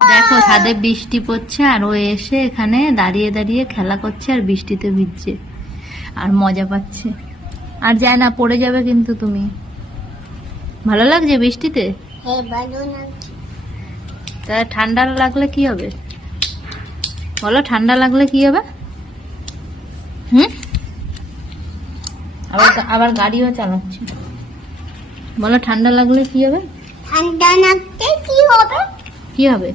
দেখো ছাদে বৃষ্টি পড়ছে আর ও এসে এখানে দাঁড়িয়ে দাঁড়িয়ে খেলা করছে আর বৃষ্টিতে ভিজছে আর মজা পাচ্ছে। আর যায় না, পড়ে যাবে কিন্তু তুমি। ভালো লাগছে বৃষ্টিতে? হ্যাঁ ভালো লাগছে। তাহলে ঠান্ডা লাগলে কি হবে বলো? ঠান্ডা লাগলে কি হবে? আবার গাড়িও চালাচ্ছে। বলো ঠান্ডা লাগলে কি হবে? ঠান্ডা লাগতে কি হবে? কি হবে?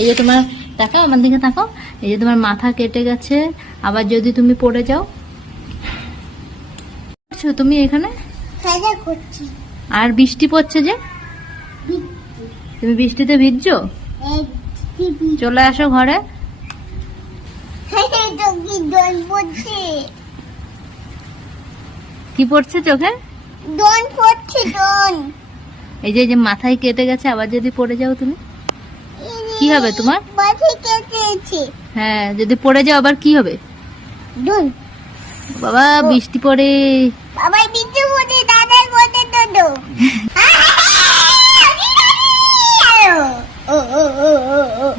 এই যে তোমার, তাকাও আমার দিকে তাকাও, এই যে তোমার মাথা কেটে গেছে, আবার যদি তুমি পড়ে যাও। তুমি এখানে খেলা করছি। আর বৃষ্টি পড়ছে যে, তুমি বৃষ্টিতে ভিজছো? চলে আসো ঘরে। কি পড়ছে চোখে? ডন পড়ছে, ডন। এই যে মাথায় কেটে গেছে, আবার যদি পড়ে যাও তুমি, কি হবে তোমার? মাথায় কেটেছে। হ্যাঁ, যদি পড়ে যাও আবার কি হবে? ডন। বাবা বৃষ্টি পড়ে। বাবা বৃষ্টি পড়ে, দাদার কোটে তো দো।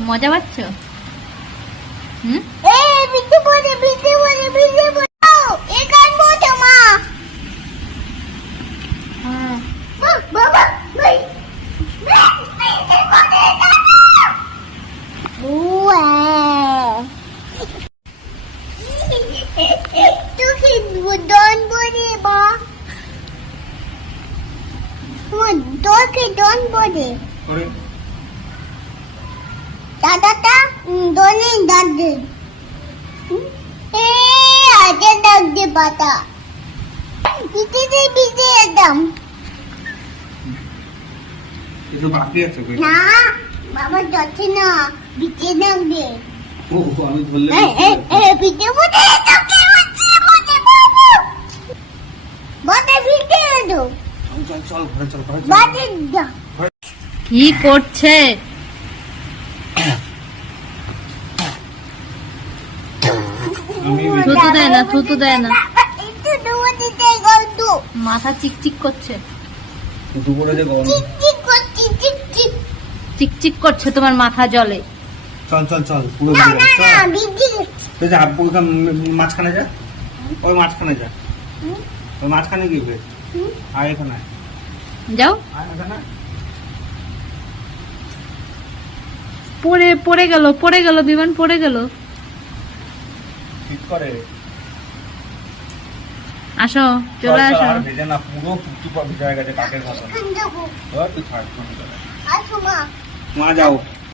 মজা পাচ্ছ? বৃষ্টি পড়ে, বৃষ্টি পড়ে, বৃষ্টি পড়ে। এখান বসো মা। বাবা তোকে ডন বলে বা, তোকে ডন বলে দাদাটা ডনে দাদে আগে দাদে পাতা বিতে বিতে একদম একটু বাকি আছে না বাবা যাচ্ছে না, বিতে দাদে। ও আমি ধরলে বিতে বলে তোকে হচ্ছে বলে বলে বিতে দাও। চল চল ঘরে চল, ঘরে চল। বাদে দাও। কি করছে? থুতু দেয় না, থুতু দেয় না, একটু দুধ দিতে গল্প মাথা চিকচিক করছে। দুপুরে যে গরম। চিকচিক করছি, চিকচিক। চিকচিক করছে তোমার মাথা জলে। চল চল চল পুরো না ভিজে না গেছে, না চল। বিজি। তুই যা ওইখান মাঝখানে যা, ওই মাঝখানে যা, ওই মাঝখানে গিয়ে বেশ আর এখানে আয়। যাও। আয় এখানে আয়। পড়ে গেল বিমান, পড়ে গেল। ঠিক করে আসো, চলে চল, চল, আসো। আর ভেজে না, পুরো পুচু ভিজে গেছে কাকের মতন। এখান যাবো। তুই থাক, আসো মা। মা যাও।